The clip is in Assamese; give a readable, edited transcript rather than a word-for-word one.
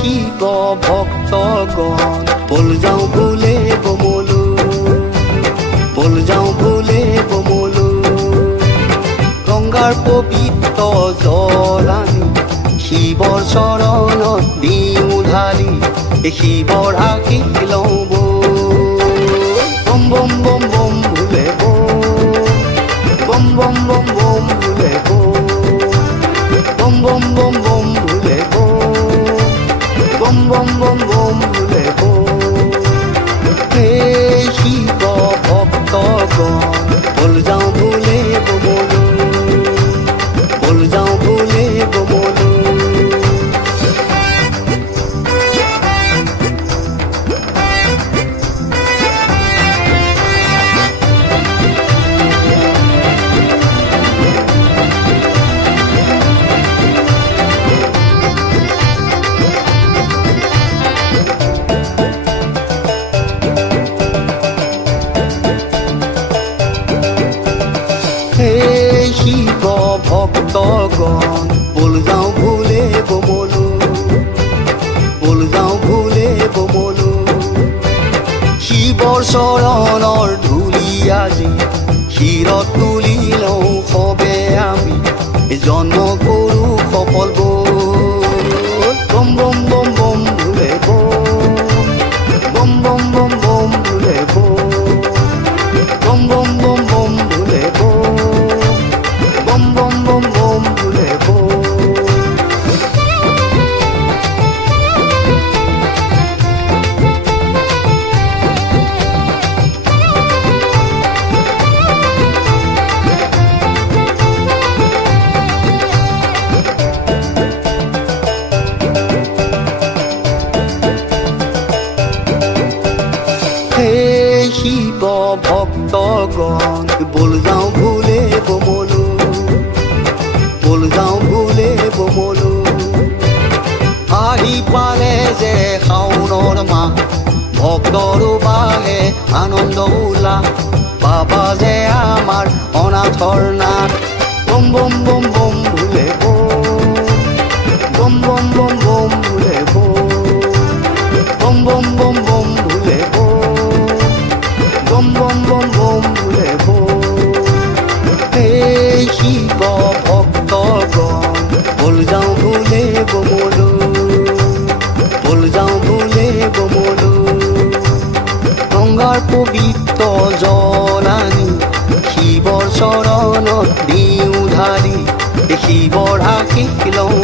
শিৱ ভক্তগণ বল যাওঁ বোলে বমলো, বল যাওঁ বোলে বমলো। গংগাৰ পবিত্ৰ জল আনি শিৱৰ চৰণত দিওঁ ঢালি, শিৱৰ আশীষ লওঁ বম বম বম বম বোলে বম বম বম বম বোলে বম বম বম বম বোলে বম বম বম বম বোলে হে শিৱ ভক্তগণ বল যাওঁ বোলে বমলো, বল যাওঁ বোলে বমলো। হে শিৱ ভক্তগণ বল যাওঁ বোলে বমলো, বল যাওঁ বোলে বমলো। শিৱৰ চৰণৰ ধূলি আজি শিৰত তুলি লওঁ সবে আমি, জন্ম কৰোঁ সফল বম বম বম বম বোলে বম বম বম বম বোলে বম বম বম বম বোলে বম বম বম বম বোলে হে শিৱ ভক্তগণ বল যাওঁ বোলে বমলো, বল যাওঁ বোলে বমলো। আহি পালে যে শাওণৰ মাহ, ভক্তৰ বাহে আনন্দ উল্লাস, বাবা যে আমাৰ অনাথৰ নাথ। বম বম বম বম বোলে বম বম বম বম বোলে বম বম বম বম বোলে বম বম বম বম বোলে হে শিৱ ভক্তগণ বল যাওঁ বোলে বমলো, বল যাওঁ বোলে বমলো। গংগাৰ পবিত্ৰ জল আনি শিৱৰ চৰণত দিওঁ ঢালি, শিৱৰ আশীষ লওঁ